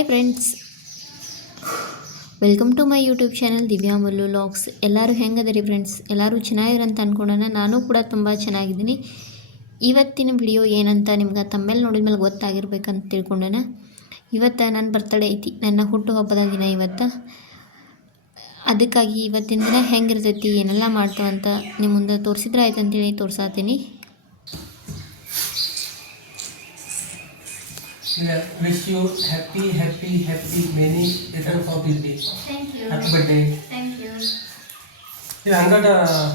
Hi friends welcome to my YouTube channel Divya Mallu vlogs ಎಲ್ಲರೂ ಹೆಂಗದರಿ friends ಎಲ್ಲರೂ ಚೆನ್ನಾಗಿರಂತ ಅಂದ್ಕೊಂಡಾನ ನಾನು ಕೂಡ ತುಂಬ ಚೆನ್ನಾಗಿದ್ದೀನಿ. ಇವತ್ತಿನ ವಿಡಿಯೋ ಏನಂತ ನಿಮ್ಗೆ ತಮ್ಮೇಲೆ ನೋಡಿದ ಮೇಲೆ ಗೊತ್ತಾಗಿರ್ಬೇಕಂತ ತಿಳ್ಕೊಂಡಾನ. ಇವತ್ತು ನನ್ನ ಬರ್ತಡೇ ಐತಿ. ನನ್ನ ಹುಟ್ಟುಹಬ್ಬದ ದಿನ ಇವತ್ತು. ಅದಕ್ಕಾಗಿ ಇವತ್ತಿನ ದಿನ ಹೆಂಗಿರ್ತೈತಿ, ಏನೆಲ್ಲ ಮಾಡ್ತಾವಂತ ನಿಮ್ಮ ಮುಂದೆ ತೋರಿಸಿದ್ರೆ ಆಯ್ತು ಅಂತೇಳಿ ತೋರ್ಸಾತೀನಿ. Wish you happy happy happy many returns of this day thank you happy birthday. Thank you ಇದು ಹಂಗಾಟ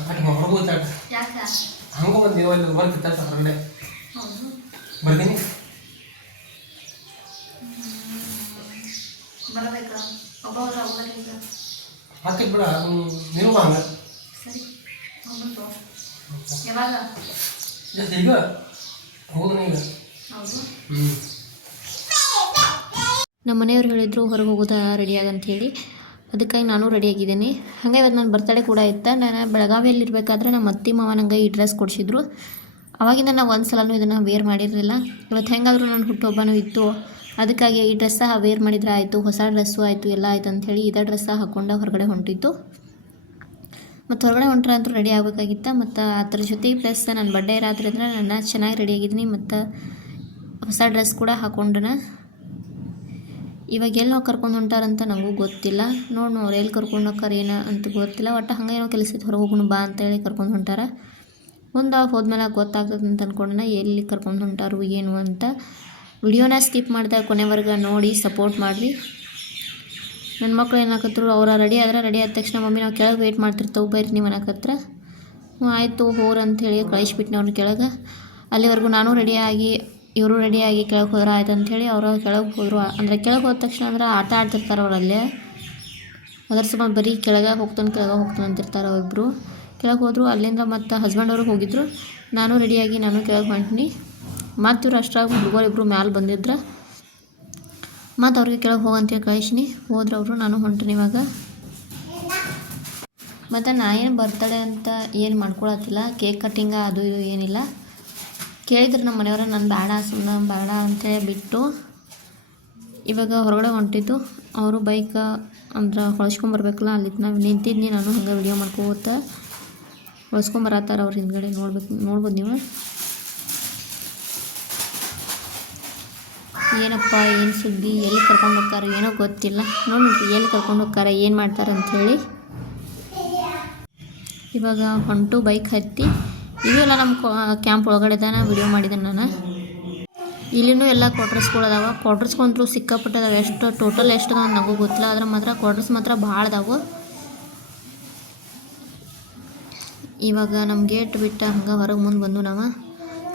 ಮತ್ತೆ ಹೊರಗು ಯಾಕೆ? ಹಂಗ ನೀವು ಅಲ್ಲಿ ವರ್ಕ್ ಇತ್ತ ಹೊರಗಡೆ ಬರ್ತೀನಿ ಹಾಕಿದ್ ಬಿಡ ನೀವು ಹಂಗ. ಯಾವಾಗ? ಈಗ ಹೋಗೋಣ ಈಗ ಹೌದು ಹ್ಞೂ ನಮ್ಮ ಮನೆಯವ್ರು ಹೇಳಿದ್ರು ಹೊರಗೆ ಹೋಗೋದಾ ರೆಡಿಯಾಗ ಹೇಳಿ. ಅದಕ್ಕಾಗಿ ನಾನು ರೆಡಿಯಾಗಿದ್ದೀನಿ ಹಾಗೆ ಇವತ್ತು ನನ್ನ ಬರ್ತಡೇ ಕೂಡ ಇತ್ತು, ನಾನು ಬೆಳಗಾವಿಯಲ್ಲಿ ಇರಬೇಕಾದ್ರೆ ನಮ್ಮ ಅತ್ತಿ ಮಾವ ನಂಗೆ ಈ ಡ್ರೆಸ್ ಕೊಡಿಸಿದ್ರು. ಅವಾಗಿಂದ ನಾವು ಒಂದು ಸಲನೂ ಇದನ್ನು ವೇರ್ ಮಾಡಿರಲಿಲ್ಲ. ಇವತ್ತು ಹೆಂಗಾದರೂ ನನ್ನ ಹುಟ್ಟುಹಬ್ಬನೂ ಇತ್ತು. ಅದಕ್ಕಾಗಿ ಈ ಡ್ರೆಸ್ಸ ವೇರ್ ಮಾಡಿದ್ರೆ ಆಯಿತು, ಹೊಸ ಡ್ರೆಸ್ಸು ಆಯಿತು, ಎಲ್ಲ ಆಯಿತು ಅಂಥೇಳಿ ಇದೇ ಡ್ರೆಸ್ಸ ಹಾಕ್ಕೊಂಡು ಹೊರಗಡೆ ಹೊಂಟಿತ್ತು ಮತ್ತು ಹೊರಗಡೆ ಹೊಂಟ್ರೆ ಅಂತೂ ರೆಡಿ ಆಗಬೇಕಾಗಿತ್ತು, ಮತ್ತು ಅದ್ರ ಜೊತೆಗೆ ಪ್ಲಸ್ ನನ್ನ ಬಡ್ಡೆ ರಾತ್ರಿ ನನ್ನ ನಾನು ಚೆನ್ನಾಗಿ ರೆಡಿಯಾಗಿದ್ದೀನಿ ಮತ್ತು ಹೊಸ ಡ್ರೆಸ್ ಕೂಡ ಹಾಕ್ಕೊಂಡನ ಇವಾಗ ಎಲ್ಲಿ ನಾವು ಕರ್ಕೊಂಡು ಹೊಂಟಾರಂತ ನಮಗೂ ಗೊತ್ತಿಲ್ಲ. ನೋಡಿ ಅವ್ರು ಎಲ್ಲಿ ಕರ್ಕೊಂಡು ಹೋಗ್ತಾರ ಏನು ಅಂತ ಗೊತ್ತಿಲ್ಲ. ಒಟ್ಟು ಹಂಗೆ ಏನೋ ಕೆಲಸ ಇತ್ತು, ಹೊರಗೆ ಹೋಗೋಣ ಬಾ ಅಂತೇಳಿ ಕರ್ಕೊಂಡು ಹೊಂಟಾರ. ಮುಂದೆ ಹೋದ್ಮೇಲೆ ಗೊತ್ತಾಗ್ತದೆ ಅಂತ ಅಂದ್ಕೊಂಡ ಎಲ್ಲಿ ಕರ್ಕೊಂಡು ಹೊಂಟಾರು ಏನು ಅಂತ ವಿಡಿಯೋನ ಸ್ಕಿಪ್ ಮಾಡಿದಾಗ ಕೊನೆವರೆಗೆ ನೋಡಿ ಸಪೋರ್ಟ್ ಮಾಡಿರಿ. ನನ್ನ ಮಕ್ಕಳು ಏನಾಕತ್ರು ಅವ್ರ ರೆಡಿ ಆದ್ರೆ ರೆಡಿ ಆದ ತಕ್ಷಣ ಮಮ್ಮಿ ನಾವು ಕೆಳಗೆ ವೆಯ್ಟ್ ಮಾಡ್ತಿರ್ತೇವೆ ಬೈರಿ ನೀವು ಅನ್ನಕತ್ರ ಹ್ಞೂ ಆಯಿತು ಹೋರ್ ಹೇಳಿ ಕಳಿಸ್ಬಿಟ್ಟು ಅವ್ರನ್ನ ಕೆಳಗೆ. ಅಲ್ಲಿವರೆಗೂ ನಾನು ರೆಡಿಯಾಗಿ ಇವರು ರೆಡಿಯಾಗಿ ಕೆಳಗೆ ಹೋದ್ರೆ ಆಯ್ತು ಅಂಥೇಳಿ ಅವರು ಕೆಳಗೆ ಹೋದರು. ಅಂದರೆ ಕೆಳಗೆ ಹೋದ ತಕ್ಷಣ ಅಂದ್ರೆ ಆಟ ಆಡ್ತಿರ್ತಾರೆ ಅವರಲ್ಲಿ. ಅದರ ಸಂಬಂಧ ಬರೀ ಕೆಳಗೆ ಹೋಗ್ತಾನೆ ಕೆಳಗೆ ಹೋಗ್ತಾನೆ ಅಂತಿರ್ತಾರೆ ಅವರಿಬ್ಬರು ಕೆಳಗೆ ಹೋದರು, ಅಲ್ಲಿಂದ ಮತ್ತು ಹಸ್ಬೆಂಡ್ ಅವರು ಹೋಗಿದ್ರು. ನಾನು ರೆಡಿಯಾಗಿ ನಾನು ಕೆಳಗೆ ಹೊಂಟಿನಿ. ಮತ್ತು ಇವರು ಅಷ್ಟಾಗಿ ಹುಡುಗರು ಇಬ್ಬರು ಮ್ಯಾಲೆ ಬಂದಿದ್ರೆ. ಮತ್ತು ಅವ್ರಿಗೆ ಕೆಳಗೆ ಹೋಗಂತೇಳಿ ಕಳಿಸಿನಿ. ಹೋದ್ರೆ ಅವರು, ನಾನು ಹೊಂಟಿನಿ ಇವಾಗ. ಮತ್ತು ನಾ ಏನು ಬರ್ತಡೇ ಅಂತ ಏನು ಮಾಡ್ಕೊಳತ್ತಿಲ್ಲ. ಕೇಕ್ ಕಟ್ಟಿಂಗ ಅದು ಇದು ಏನಿಲ್ಲ. ಕೇಳಿದ್ರು ನಮ್ಮ ಮನೆಯವರ, ನಾನು ಬೇಡ ಸುಮ್ಮನೆ ಬೇಡ ಅಂತೇಳಿ ಬಿಟ್ಟು ಇವಾಗ ಹೊರಗಡೆ ಹೊಂಟಿದ್ದು. ಅವರು ಬೈಕ್, ಅಂದ್ರೆ ಹೊಳ್ಸ್ಕೊಂಬರ್ಬೇಕಲ್ಲ ಅಲ್ಲಿ ನಾವು ನಿಂತಿದ್ನಿ, ನಾನು ಹಂಗೆ ವಿಡಿಯೋ ಮಾಡ್ಕೋತ ಹೊಳ್ಸ್ಕೊಂಬರತ್ತಾರ ಅವ್ರ ಹಿಂದ್ಗಡೆ ನೋಡ್ಬೇಕು, ನೋಡ್ಬೋದು ನೀವು? ಏನಪ್ಪ, ಏನು ಸುದ್ದಿ, ಎಲ್ಲಿ ಕರ್ಕೊಂಡು ಹೋಗ್ತಾರೆ ಏನೋ ಗೊತ್ತಿಲ್ಲ. ನೋಡಿ ಎಲ್ಲಿ ಕರ್ಕೊಂಡು ಹೋಗ್ತಾರೆ, ಏನು ಮಾಡ್ತಾರೆ ಅಂಥೇಳಿ ಇವಾಗ ಹೊಂಟು ಬೈಕ್ ಹತ್ತಿ. ಇವೆಲ್ಲ ನಮ್ಮ ಕ್ಯಾಂಪ್ ಒಳಗಡೆ ಇದ್ದಾನೆ ವಿಡಿಯೋ ಮಾಡಿದೆ ನಾನು. ಇಲ್ಲಿನೂ ಎಲ್ಲ ಕ್ವಾರ್ಟರ್ಸ್ಗಳು ಅದಾವೆ ಕ್ವಾರ್ಟರ್ಸ್ಗಂತೂ ಸಿಕ್ಕಾಪಟ್ಟೆ ಅದಾವೆ ಎಷ್ಟು ಟೋಟಲ್ ಎಷ್ಟು ನನಗೂ ಗೊತ್ತಿಲ್ಲ. ಆದ್ರೆ ಮಾತ್ರ ಕ್ವಾರ್ಟರ್ಸ್ ಮಾತ್ರ ಭಾಳ ಅದಾವು. ಇವಾಗ ನಮ್ಮ ಗೇಟ್ ಬಿಟ್ಟು ಹಂಗೆ ಹೊರಗೆ ಮುಂದೆ ಬಂದು ನಾವು.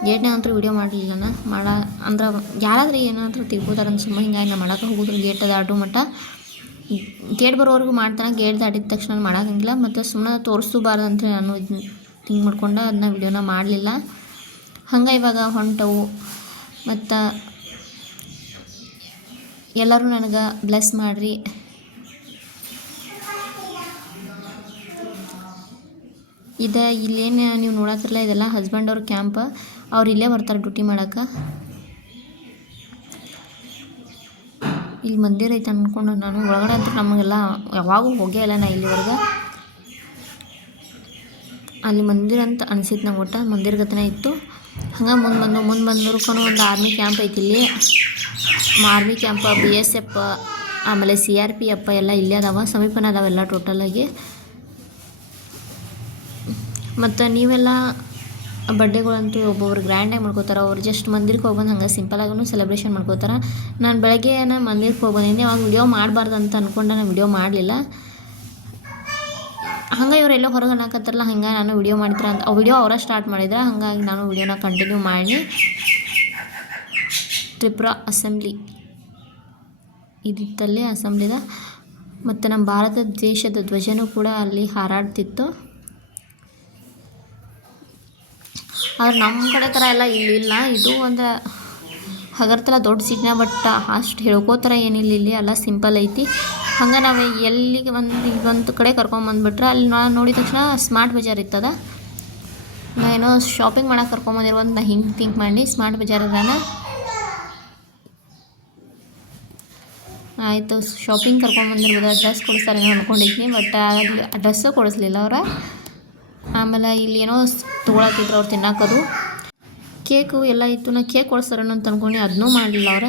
ಗೇಟ್ನೇ ಅಂತೂ ವಿಡಿಯೋ ಮಾಡಲಿಲ್ಲ ನಾನು. ಮಾಡ ಅಂದ್ರೆ ಯಾರಾದ್ರೂ ಏನಾದರೂ ಅಂತ ಸುಮ್ಮನೆ ಹಿಂಗಾಗಿ ನಾ ಮಾಡೋಕೆ ಹೋಗೋದ್ರು ಗೇಟ್ ದಾಟು ಮಟ್ಟ. ಗೇಟ್ ಬರೋವರೆಗೂ ಮಾಡ್ತಾನೆ. ಗೇಟ್ ದಾಟಿದ ತಕ್ಷಣ ಮಾಡೋಕ್ಕಂಗಿಲ್ಲ ಮತ್ತು ಸುಮ್ಮನೆ ತೋರಿಸಬಾರ್ದು ಅಂತ ನಾನು ಥಿಂಕ್ ಮಾಡ್ಕೊಂಡು ಅದನ್ನ ವಿಡಿಯೋನ ಮಾಡಲಿಲ್ಲ. ಹಂಗೆ ಇವಾಗ ಹೊಂಟವು. ಮತ್ತು ಎಲ್ಲರೂ ನನಗೆ ಬ್ಲೆಸ್ ಮಾಡಿರಿ. ಇದು ಇಲ್ಲೇನು ನೀವು ನೋಡತ್ತಿರಲ್ಲ ಇದೆಲ್ಲ ಹಸ್ಬೆಂಡ್ ಅವ್ರ ಕ್ಯಾಂಪ್ ಅವ್ರು ಇಲ್ಲೇ ಬರ್ತಾರೆ ಡ್ಯೂಟಿ ಮಾಡೋಕೆ. ಇಲ್ಲಿ ಮಂದಿರ ಐತೆ ಅಂದ್ಕೊಂಡು ನಾನು ಒಳಗಡೆ ಅಂತ ನಮಗೆಲ್ಲ ಯಾವಾಗೂ ಹೋಗೇ ಇಲ್ಲ ನಾ ಇಲ್ಲಿವರೆಗೆ. ಅಲ್ಲಿ ಮಂದಿರ ಅಂತ ಅನಿಸಿತ್ತು ನಂಗೆ ಒಟ್ಟು, ಮಂದಿರ ಗತನ ಇತ್ತು. ಹಂಗೆ ಮುಂದೆ ಬಂದು ಮುಂದೆ ಬಂದು ಒಂದು ಆರ್ಮಿ ಕ್ಯಾಂಪ್ ಐತಿ ಇಲ್ಲಿ. Army camp B S F ಆಮೇಲೆ ಸಿ ಆರ್ ಪಿ ಎಫ್ ಎಲ್ಲ ಇಲ್ಲೇ ಅದಾವ, ಸಮೀಪನ ಅದಾವೆಲ್ಲ ಟೋಟಲಾಗಿ ಮತ್ತು ನೀವೆಲ್ಲ ಬರ್ಡೇಗಳಂತೂ ಒಬ್ಬೊಬ್ರು ಗ್ರ್ಯಾಂಡಾಗಿ ಮಾಡ್ಕೋತಾರೆ, ಅವ್ರು ಜಸ್ಟ್ ಮಂದಿರಕ್ಕೆ ಹೋಗ್ಬಂದು ಹಂಗೆ ಸಿಂಪಲಾಗೂ ಸೆಲೆಬ್ರೇಷನ್ ಮಾಡ್ಕೋತಾರೆ. ನಾನು ಬೆಳಗ್ಗೆ ಏನೋ ಮಂದಿರಕ್ಕೆ ಹೋಗ್ಬಂದಿನಿ ಅವಾಗ ವಿಡಿಯೋ ಮಾಡಬಾರ್ದು ಅಂತ ಅಂದ್ಕೊಂಡು ನಾನು ವಿಡಿಯೋ ಮಾಡಲಿಲ್ಲ. ಹಂಗೆ ಇವರೆಲ್ಲ ಹೊರಗೆ ಅನ್ನಕತ್ತಾರಲ್ಲ ಹಂಗೆ ನಾನು ವಿಡಿಯೋ ಮಾಡಿದ್ರೆ ಅಂತ. ವಿಡಿಯೋ ಅವರ ಸ್ಟಾರ್ಟ್ ಮಾಡಿದ್ರೆ, ಹಾಗಾಗಿ ನಾನು ವಿಡಿಯೋನ ಕಂಟಿನ್ಯೂ ಮಾಡಿ. ತ್ರಿಪುರ ಅಸೆಂಬ್ಲಿ. ಇದಿತ್ತಲ್ಲಿ ಅಸೆಂಬ್ಲಿದ. ಮತ್ತು ನಮ್ಮ ಭಾರತ ದೇಶದ ಧ್ವಜನೂ ಕೂಡ ಅಲ್ಲಿ ಹಾರಾಡ್ತಿತ್ತು. ಆದ್ರೆ ನಮ್ಮ ಕಡೆ ಥರ ಎಲ್ಲ ಇಲ್ಲಿಲ್ಲ ಇದು ಒಂದು ಹಗರ್ತಲ ದೊಡ್ಡ ಸಿಟಿನ ಬಟ್ ಅಷ್ಟು ಹೇಳ್ಕೋತರ ಏನಿಲ್ಲ ಇಲ್ಲಿ. ಎಲ್ಲ ಸಿಂಪಲ್ ಐತಿ. ಹಂಗೆ ನಾವು ಎಲ್ಲಿಗೆ ಒಂದು ಒಂದು ಕಡೆ ಕರ್ಕೊಂಬಂದ್ಬಿಟ್ರೆ ಅಲ್ಲಿ ನಾ ನೋಡಿದ ತಕ್ಷಣ ಸ್ಮಾರ್ಟ್ ಬಜಾರ್ ಇತ್ತದ. ನಾ ಏನೋ ಶಾಪಿಂಗ್ ಮಾಡೋಕೆ ಕರ್ಕೊಂಬಂದಿರುವಂತ ನಾ ಹಿಂಗೆ ಥಿಂಕ್ ಮಾಡಿ ಸ್ಮಾರ್ಟ್ ಬಜಾರ್ ಅದಾನ ಆಯಿತು ಶಾಪಿಂಗ್ ಕರ್ಕೊಂಬಂದಿರ್ಬೋದು ಅಡ್ರೆಸ್ ಕೊಡಿಸ್ತಾರೆ ಏನೋ ಅಂದ್ಕೊಂಡಿದ್ನಿ ಬಟ್ ಆಗಲಿ ಡ್ರೆಸ್ಸು ಕೊಡಿಸ್ಲಿಲ್ಲ ಅವ್ರ. ಆಮೇಲೆ ಇಲ್ಲಿ ಏನೋ ತೊಗೊಳತ್ತಿದ್ರು ಅವ್ರು ತಿನ್ನೋಕದು ಕೇಕು ಎಲ್ಲ ಇತ್ತು, ನಾ ಕೇಕ್ ಕೊಡಿಸ್ತಾರೇನೋ ಅಂತ ಅಂದ್ಕೊಂಡು ಅದನ್ನೂ ಮಾಡಲಿಲ್ಲ ಅವ್ರ.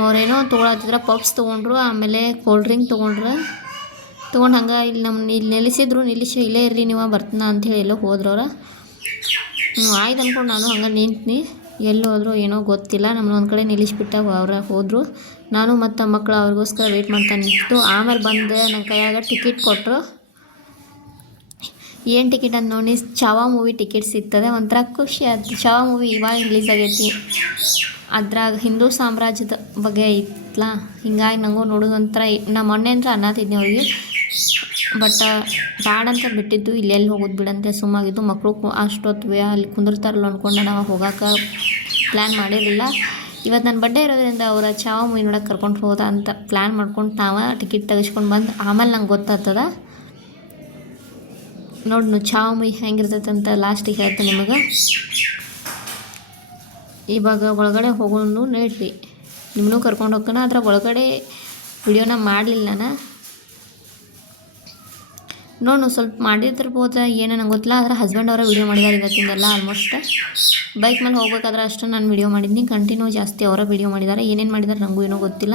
ಅವರೇನೋ ತೊಗೊಳತ್ತಿದ್ರೆ, ಪಪ್ಸ್ ತೊಗೊಂಡ್ರು, ಆಮೇಲೆ ಕೋಲ್ಡ್ ಡ್ರಿಂಕ್ ತೊಗೊಂಡ್ರೆ. ತೊಗೊಂಡು ಹಂಗೆ ಇಲ್ಲಿ ನಮ್ಮ ಇಲ್ಲಿ ನಿಲ್ಲಿಸಿದ್ರು ನಿಲ್ಲಿಸಿ ಇಲ್ಲೇ ಇರ್ರಿ ನೀವು, ಬರ್ತೀನ ಅಂಥೇಳಿ ಎಲ್ಲೋ ಹ್ಞೂ ಆಯ್ತು ಅಂದ್ಕೊಂಡು ನಾನು ಹಂಗೆ ನಿಂತೀನಿ. ಎಲ್ಲಿ ಹೋದ್ರು ಏನೋ ಗೊತ್ತಿಲ್ಲ, ನಮ್ಮನ್ನ ಒಂದು ಕಡೆ ನಿಲ್ಲಿಸ್ಬಿಟ್ಟ ಅವ್ರ ಹೋದರು. ನಾನು ಮತ್ತು ಮಕ್ಕಳು ಅವ್ರಿಗೋಸ್ಕರ ವೆಯ್ಟ್ ಮಾಡ್ತಾ ನಿಂತು ಆಮೇಲೆ ಬಂದು ನನ್ನ ಕೈಯಾಗ ಟಿಕೆಟ್ ಕೊಟ್ಟರು ಏನು ಟಿಕೆಟ್ ಅಂತ ನೋಡಿ, ಚಾವಾ ಮೂವಿ ಟಿಕೆಟ್ ಸಿಗ್ತದೆ. ಒಂಥರ ಖುಷಿ ಆಯ್ತು. ಚಾವಾ ಮೂವಿ ಇವಾಗ ರಿಲೀಸ್ ಆಗೈತಿ. ಅದ್ರಾಗ ಹಿಂದೂ ಸಾಮ್ರಾಜ್ಯದ ಬಗ್ಗೆ ಐತ್ಲ ಹಿಂಗಾಗಿ ನನಗೂ ನೋಡೋದು ಒಂಥರ ನಾ ಮೊನ್ನೆ ಅಂದ್ರೆ ಅನ್ನತಿದ್ದೆ ಅವ್ರಿಗೆ. ಬಟ್ ಬ್ಯಾಡ ಅಂತ ಬಿಟ್ಟಿದ್ದು ಇಲ್ಲೆಲ್ಲಿ ಹೋಗೋದು ಬಿಡಂತೆ, ಸುಮ್ಮಾಗಿದ್ದು ಮಕ್ಕಳು ಅಷ್ಟೊತ್ತು ಅಲ್ಲಿ ಕುಂದಿರ್ತಾರಲ್ಲ ಅಂದ್ಕೊಂಡು ನಾವು ಹೋಗೋಕೆ ಪ್ಲ್ಯಾನ್ ಮಾಡಿರಲಿಲ್ಲ. ಇವತ್ತು ನನ್ನ ಬಡ್ಡೆ ಇರೋದ್ರಿಂದ ಅವರ ಚಾವ ಮೂವಿ ನೋಡೋಕೆ ಕರ್ಕೊಂಡು ಹೋದ ಅಂತ ಪ್ಲ್ಯಾನ್ ಮಾಡ್ಕೊಂಡು ತಾವ ಟಿಕೆಟ್ ತೆಗೆಸ್ಕೊಂಡು ಬಂದು. ಆಮೇಲೆ ನಂಗೆ ಗೊತ್ತಾಗ್ತದ. ನೋಡಿ ನೋ ಚಾವ ಮೈ ಹೆಂಗಿರ್ತೈತೆ ಅಂತ ಲಾಸ್ಟಿಗೆ ಹೇಳ್ತೀನಿ ನಿಮಗೆ. ಇವಾಗ ಒಳಗಡೆ ಹೋಗೋನು ನೋಡ್ರಿ. ನಿಮ್ಮನ್ನೂ ಕರ್ಕೊಂಡು ಹೋಗೋಣ ಅದರ ಒಳಗಡೆ ವಿಡಿಯೋನ ಮಾಡಲಿಲ್ಲ ನಾನು ನೋಡು ಸ್ವಲ್ಪ ಮಾಡಿದಿರ್ಬೋದು ಏನೋ ನಂಗೆ ಗೊತ್ತಿಲ್ಲ, ಆದರೆ ಹಸ್ಬೆಂಡ್ ಅವರ ವಿಡಿಯೋ ಮಾಡಿದ್ದಾರೆ ಇವತ್ತಿಂದೆಲ್ಲ ಆಲ್ಮೋಸ್ಟ್ ಬೈಕ್ ಮೇಲೆ ಹೋಗ್ಬೇಕಾದ್ರೆ ಅಷ್ಟು ನಾನು ವಿಡಿಯೋ ಮಾಡಿದ್ದೀನಿ ಕಂಟಿನ್ಯೂ ಜಾಸ್ತಿ ಅವರ ವಿಡಿಯೋ ಮಾಡಿದ್ದಾರೆ, ಏನೇನು ಮಾಡಿದ್ದಾರೆ ನನಗೂ ಏನೋ ಗೊತ್ತಿಲ್ಲ.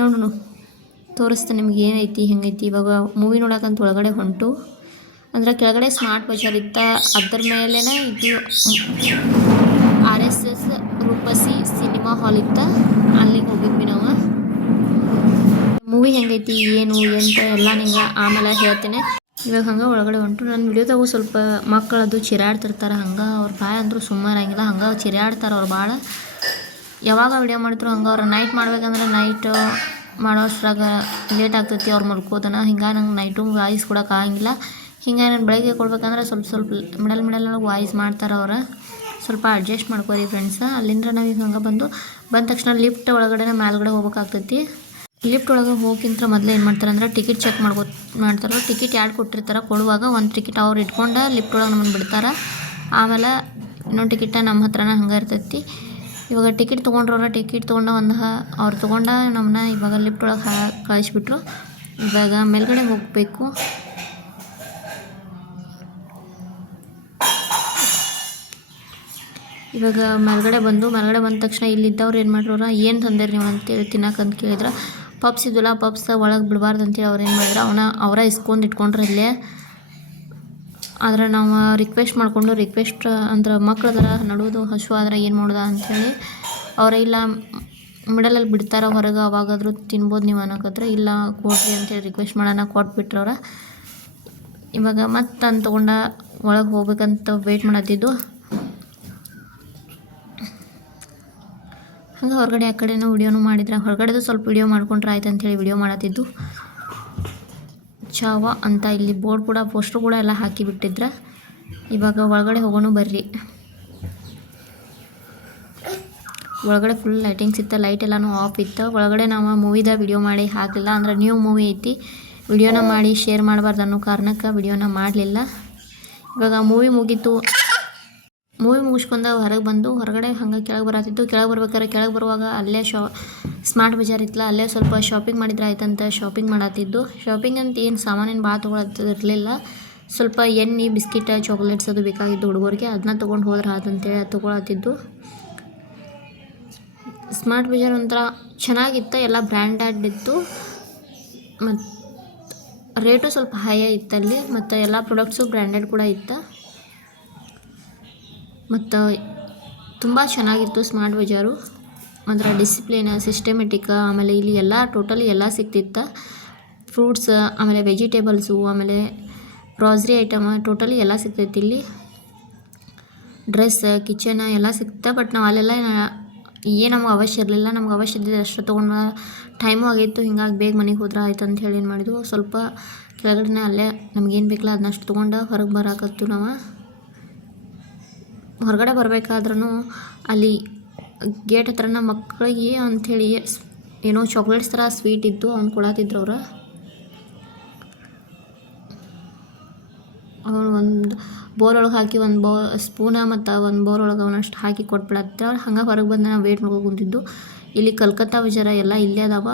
ನೋಡು ತೋರಿಸ್ತೆ ನಿಮ್ಗೆ ಏನೈತಿ, ಹೆಂಗೈತಿ. ಇವಾಗ ಮೂವಿ ನೋಡೋಕಂತ ಒಳಗಡೆ ಹೊಂಟು. ಅಂದರೆ ಕೆಳಗಡೆ ಸ್ಮಾರ್ಟ್ ಬಜಾರ್ ಇತ್ತ, ಅದ್ರ ಮೇಲೇ ಇದು R S S Roopasi cinema hall ಇತ್ತ. ಅಲ್ಲಿಗೆ ಹೋಗಿದ್ವಿ ನಾವು. ಮೂವಿ ಹೆಂಗೈತಿ, ಏನು, ಎಂತ, ಎಲ್ಲ ನಿಂಗೆ ಆಮೇಲೆ ಹೇಳ್ತೇನೆ. ಇವಾಗ ಹಂಗೆ ಒಳಗಡೆ ಹೊಂಟು. ನನ್ನ ವಿಡಿಯೋದಾಗು ಸ್ವಲ್ಪ ಮಕ್ಕಳದು ಚಿರಾಡ್ತಿರ್ತಾರೆ, ಹಂಗೆ ಅವ್ರ ಬಾಯ ಅಂದರೂ ಸುಮ್ಮನೆ ಹಂಗಿಲ್ಲ ಹಂಗೆ ಚಿರಾಡ್ತಾರೆ ಅವ್ರು ಭಾಳ ಯಾವಾಗ ವಿಡಿಯೋ ಮಾಡಿದ್ರು ಹಂಗೆ ಅವ್ರು ನೈಟ್ ಮಾಡ್ಬೇಕಂದ್ರೆ ನೈಟ್ ಮಾಡೋ ಅಷ್ಟ್ರಾಗ ಲೇಟ್ ಆಗ್ತೈತಿ ಅವ್ರು ಮಲ್ಕೋದನ ಹಿಂಗೆ ನಂಗೆ ನೈಟು ವಾಯ್ಸ್ ಕೊಡೋಕೆ ಆಗಂಗಿಲ್ಲ. ಹಿಂಗೆ ನಾನು ಬೆಳಗ್ಗೆ ಕೊಡ್ಬೇಕಂದ್ರೆ ಸ್ವಲ್ಪ ಸ್ವಲ್ಪ ಮಿಡಲ್ ಮಿಡಲ್ ಒಳಗೆ ವಾಯ್ಸ್ ಮಾಡ್ತಾರೆ ಅವ್ರು. ಸ್ವಲ್ಪ ಅಡ್ಜಸ್ಟ್ ಮಾಡ್ಕೋರಿ ಫ್ರೆಂಡ್ಸ ಅಲ್ಲಿಂದ ನಾವೀಗ ಹಂಗೆ ಬಂದು ಬಂದ ತಕ್ಷಣ ಲಿಫ್ಟ್ ಒಳಗಡೆ ಮೇಲ್ಗಡೆ ಹೋಗ್ಬೇಕಾಗ್ತೈತಿ ಲಿಫ್ಟ್ ಒಳಗೆ ಹೋಗಿಂತ ಮೊದಲು ಏನು ಮಾಡ್ತಾರೆ ಅಂದ್ರೆ ಟಿಕೆಟ್ ಚೆಕ್ ಮಾಡ್ಕೊ ಮಾಡ್ತಾರೆ ಟಿಕೆಟ್ ಯಾರು ಕೊಟ್ಟಿರ್ತಾರೆ ಕೊಡುವಾಗ ಒಂದು ಟಿಕೆಟ್ ಅವ್ರು ಇಟ್ಕೊಂಡು ಲಿಫ್ಟ್ ಒಳಗೆ ನಮ್ಮನ್ನು ಬಿಡ್ತಾರೆ. ಆಮೇಲೆ ಇನ್ನೊಂದು ಟಿಕೆಟ ನಮ್ಮ ಹತ್ರನ ಹಂಗೆ ಇರ್ತೈತಿ. ಇವಾಗ ಟಿಕೆಟ್ ತೊಗೊಂಡ್ರವ್ರ ಟಿಕೆಟ್ ತೊಗೊಂಡ ಒಂದು ಅವ್ರು ತೊಗೊಂಡ ನಮ್ಮನ್ನ ಇವಾಗ ಲಿಫ್ಟ್ ಒಳಗೆ ಹಾ, ಕಳಿಸ್ಬಿಟ್ರು. ಇವಾಗ ಮೇಲ್ಗಡೆ ಹೋಗಬೇಕು. ಇವಾಗ ಮೇಲ್ಗಡೆ ಬಂದು, ಮೇಲ್ಗಡೆ ಬಂದ ತಕ್ಷಣ ಇಲ್ಲಿದ್ದವ್ರು ಏನು ಮಾಡ್ರವ್ರ, ಏನು ತಂದಿರಿ ನೀವು ಅಂತೇಳಿ ತಿನ್ನಕ್ಕಂತ ಕೇಳಿದ್ರೆ. ಪಪ್ಸ್ ಇದ್ವಲ್ಲ, ಪಪ್ಸ್ ಒಳಗೆ ಬಿಡಬಾರ್ದು ಅಂತೇಳಿ ಅವ್ರು ಏನು ಮಾಡಿದ್ರು, ಅವನ, ಅವರ ಇಸ್ಕೊಂಡು ಇಟ್ಕೊಂಡ್ರೆ ಇಲ್ಲೇ. ಆದ್ರೆ ನಾವು ರಿಕ್ವೆಸ್ಟ್ ಮಾಡಿಕೊಂಡು ರಿಕ್ವೆಸ್ಟ್ ಅಂದ್ರೆ ಮಕ್ಳು ಅದರ ನಡುವುದು ಹಸು ಆದ್ರೆ ಏನು ಮಾಡೋದ ಅಂಥೇಳಿ ಅವರೆಲ್ಲ ಇಲ್ಲ ಮಿಡಲಲ್ಲಿ ಬಿಡ್ತಾರ ಹೊರಗೆ ಅವಾಗಾದರೂ ತಿನ್ಬೋದು ನೀವು ಅನ್ನಕತ್ರ ಇಲ್ಲ ಕೊಡ್ರಿ ಅಂತೇಳಿ ರಿಕ್ವೆಸ್ಟ್ ಮಾಡೋಣ ಕೊಟ್ಬಿಟ್ರವ್ರ ಇವಾಗ ಮತ್ತೆ ನಾನು ತೊಗೊಂಡ ಒಳಗೆ ಹೋಗ್ಬೇಕಂತ ವೆಯ್ಟ್ ಮಾಡತ್ತಿದ್ದು ಹಂಗೆ ಹೊರಗಡೆ ಆ ಕಡೆನೂ ವಿಡಿಯೋನು ಮಾಡಿದ್ರೆ, ಹೊರಗಡೆದು ಸ್ವಲ್ಪ ವಿಡಿಯೋ ಮಾಡ್ಕೊಂಡ್ರೆ ಆಯ್ತು ಅಂತೇಳಿ ವಿಡಿಯೋ ಮಾಡತ್ತಿದ್ದು ಚಾವ ಅಂತ ಇಲ್ಲಿ ಬೋರ್ಡ್ ಕೂಡ, ಪೋಸ್ಟರ್ ಕೂಡ ಎಲ್ಲ ಹಾಕಿಬಿಟ್ಟಿದ್ರ ಇವಾಗ ಒಳಗಡೆ ಹೋಗೋಣ ಬರ್ರಿ. ಒಳಗಡೆ ಫುಲ್ ಲೈಟಿಂಗ್ಸ್ ಇತ್ತು ಲೈಟ್ ಎಲ್ಲನೂ ಆಫ್ ಇತ್ತು. ಒಳಗಡೆ ನಾವು ಮೂವಿದ ವಿಡಿಯೋ ಮಾಡಿ ಹಾಕಲಿಲ್ಲ ಅಂದ್ರೆ ನ್ಯೂ ಮೂವಿ ಐತಿ. ವಿಡಿಯೋನ ಮಾಡಿ ಶೇರ್ ಮಾಡಬಾರ್ದು ಅನ್ನೋ ಕಾರಣಕ್ಕೆ ವಿಡಿಯೋನ ಮಾಡಲಿಲ್ಲ. ಇವಾಗ ಮೂವಿ ಮುಗೀತು. ಮೂವಿ ಮುಗಿಸ್ಕೊಂಡು ಹೊರಗೆ ಬಂದು, ಹೊರಗಡೆ ಹಂಗೆ ಕೆಳಗೆ ಬರತ್ತಿತ್ತು ಕೆಳಗೆ ಬರ್ಬೇಕಾದ್ರೆ ಕೆಳಗೆ ಬರುವಾಗ ಅಲ್ಲೇ ಶಾ ಸ್ಮಾರ್ಟ್ ಬಜಾರ್ ಇತ್ತಲ್ಲ, ಅಲ್ಲೇ ಸ್ವಲ್ಪ ಶಾಪಿಂಗ್ ಮಾಡಿದ್ರೆ ಆಯ್ತಂತ ಶಾಪಿಂಗ್ ಮಾಡತ್ತಿದ್ದು ಶಾಪಿಂಗ್ ಅಂತ ಏನು ಸಾಮಾನೇನು ಭಾಳ ತೊಗೊಳತ್ತಿರಲಿಲ್ಲ. ಸ್ವಲ್ಪ ಎಣ್ಣೆ, ಬಿಸ್ಕಿಟ ಚಾಕ್ಲೇಟ್ಸ್ ಅದು ಬೇಕಾಗಿದ್ದು ಹುಡುಗರಿಗೆ ಅದನ್ನ ತೊಗೊಂಡು ಹೋದ್ರೆ ಆತಂತೇಳಿ ಅದು ತೊಗೊಳತ್ತಿದ್ದು. ಸ್ಮಾರ್ಟ್ ಬಜಾರ್ ಒಂಥರ ಚೆನ್ನಾಗಿತ್ತು, ಎಲ್ಲ ಬ್ರ್ಯಾಂಡೆಡ್ ಇತ್ತು. ಮತ್ತು ರೇಟು ಸ್ವಲ್ಪ ಹೈ ಇತ್ತಲ್ಲಿ ಮತ್ತು ಎಲ್ಲ ಪ್ರಾಡಕ್ಟ್ಸು ಬ್ರ್ಯಾಂಡೆಡ್ ಕೂಡ ಇತ್ತು. ಮತ್ತು ತುಂಬ ಚೆನ್ನಾಗಿತ್ತು ಸ್ಮಾರ್ಟ್ ಬಜಾರು. ಅಂದ್ರೆ ಡಿಸಿಪ್ಲಿನ್ ಸಿಸ್ಟಮೆಟಿಕ್ ಆಮೇಲೆ ಇಲ್ಲಿ ಎಲ್ಲ ಟೋಟಲಿ ಎಲ್ಲ ಸಿಕ್ತಿತ್ತು ಫ್ರೂಟ್ಸ್ ಆಮೇಲೆ ವೆಜಿಟೇಬಲ್ಸು ಆಮೇಲೆ ಗ್ರಾಸರಿ ಐಟಮ್ ಟೋಟಲಿ ಎಲ್ಲ ಸಿಗ್ತೈತಿ ಇಲ್ಲಿ. ಡ್ರೆಸ್ ಕಿಚನ್ ಎಲ್ಲ ಸಿಗ್ತಾ ಬಟ್ ನಾವು ಅಲ್ಲೆಲ್ಲ ಏನು ನಮ್ಗೆ ಅವಶ್ಯ ಇರಲಿಲ್ಲ. ನಮ್ಗೆ ಅವಶ್ಯ ಇದ್ದಿದ್ದು ಅಷ್ಟು ತೊಗೊಂಡು ಟೈಮು ಆಗಿತ್ತು, ಹಿಂಗಾಗಿ ಬೇಗ ಮನೆಗೆ ಹೋದ್ರೆ ಆಯ್ತು ಅಂತ ಹೇಳಿ ಏನು ಮಾಡಿದ್ವು. ಸ್ವಲ್ಪ ಕೆಳಗಡೆ ಅಲ್ಲೇ ನಮಗೇನು ಬೇಕಲ್ಲ ಅದನ್ನಷ್ಟು ತೊಗೊಂಡು ಹೊರಗೆ ಬರಾಕತ್ತು ನಾವು. ಹೊರಗಡೆ ಬರಬೇಕಾದ್ರೂ ಅಲ್ಲಿ ಗೇಟ್ ಹತ್ರ ನಮ್ಮ ಮಕ್ಕಳಿಗೆ ಅಂಥೇಳಿ ಏನೋ ಚಾಕ್ಲೇಟ್ಸ್ ಥರ ಸ್ವೀಟ್ ಇತ್ತು, ಅವ್ನು ಕೊಡತ್ತಿದ್ರು ಅವ್ರು. ಅವನು ಒಂದು ಬೋರ್ ಒಳಗೆ ಹಾಕಿ ಒಂದು ಬೌ ಸ್ಪೂನ ಮತ್ತು ಒಂದು ಬೋರ್ ಒಳಗೆ ಅವನಷ್ಟು ಹಾಕಿ ಕೊಟ್ಬಿಡತ್ತ. ಹಂಗೆ ಹೊರಗೆ ಬಂದು ನಾವು ವೇಟ್ ಮಾಡ್ಕೊಂಡು ಕುಂತಿದ್ದು. ಇಲ್ಲಿ ಕಲ್ಕತ್ತಾ ಬಜಾರ ಎಲ್ಲ ಇಲ್ಲೇ ಅದಾವ.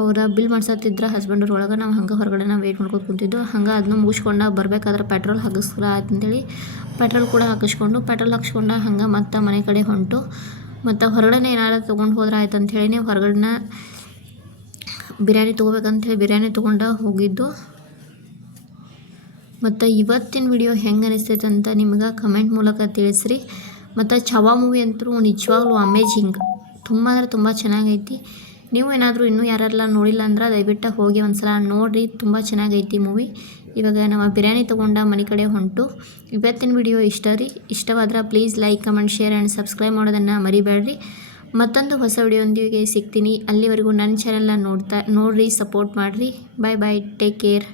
ಅವರ ಬಿಲ್ ಮಾಡ್ಸತ್ತಿದ್ರ ಹಸ್ಬೆಂಡ್ ಒಳಗೆ ನಾವು ಹಂಗೆ ಹೊರಗಡೆ ನಾವು ವೇಟ್ ಮಾಡ್ಕೊಂಡು ಕುಂತಿದ್ದು ಹಂಗೆ ಅದನ್ನ ಮುಗಿಸ್ಕೊಂಡು ಬರ್ಬೇಕಾದ್ರೆ ಪೆಟ್ರೋಲ್ ಹಾಕಿಸ್ಲ ಅಂತೇಳಿ ಪೆಟ್ರೋಲ್ ಕೂಡ ಹಾಕಿಸ್ಕೊಂಡು ಪೆಟ್ರೋಲ್ ಹಾಕಿಸ್ಕೊಂಡು ಹಂಗೆ ಮತ್ತೆ ಮನೆ ಕಡೆ ಹೊಂಟು. ಮತ್ತು ಹೊರಗಡೆ ಏನಾದ್ರು ತೊಗೊಂಡು ಹೋದ್ರೆ ಆಯ್ತು ಅಂಥೇಳಿ ಹೊರಗಡೆನ ಬಿರಿಯಾನಿ ತೊಗೋಬೇಕಂತೇಳಿ ಬಿರಿಯಾನಿ ತೊಗೊಂಡು ಹೋಗಿದ್ದು. ಮತ್ತು ಇವತ್ತಿನ ವಿಡಿಯೋ ಹೆಂಗೆ ಅನಿಸ್ತೈತೆ ಅಂತ ನಿಮ್ಗೆ ಕಮೆಂಟ್ ಮೂಲಕ ತಿಳಿಸ್ರಿ. ಮತ್ತು ಛವಾ ಮೂವಿ ಅಂತೂ ನಿಜವಾಗ್ಲೂ ಅಮೇಜಿಂಗ್ ತುಂಬ ಅಂದರೆ ತುಂಬ ಚೆನ್ನಾಗೈತಿ. ನೀವು ಏನಾದರೂ ಇನ್ನೂ ಯಾರೆಲ್ಲ ನೋಡಿಲ್ಲ ಅಂದ್ರೆ ದಯವಿಟ್ಟು ಹೋಗಿ ಒಂದು ಸಲ ನೋಡಿರಿ. ತುಂಬ ಚೆನ್ನಾಗೈತಿ ಮೂವಿ ಇವಾಗ ನಾವು ಬಿರಿಯಾನಿ ತೊಗೊಂಡ ಮನೆ ಕಡೆ ಹೊಂಟು. ಇವತ್ತಿನ ವಿಡಿಯೋ ಇಷ್ಟ ರೀ. ಇಷ್ಟವಾದ್ರೆ please like comment share and subscribe ಮಾಡೋದನ್ನು ಮರಿಬೇಡ್ರಿ. ಮತ್ತೊಂದು ಹೊಸ ವಿಡಿಯೋಂದಿಗೆ ಸಿಗ್ತೀನಿ. ಅಲ್ಲಿವರೆಗೂ ನನ್ನ ಚಾನೆಲ್ನ ನೋಡ್ತಾ, ನೋಡಿರಿ ಸಪೋರ್ಟ್ ಮಾಡಿರಿ. ಬಾಯ್ ಬಾಯ್ ಟೇಕ್ ಕೇರ್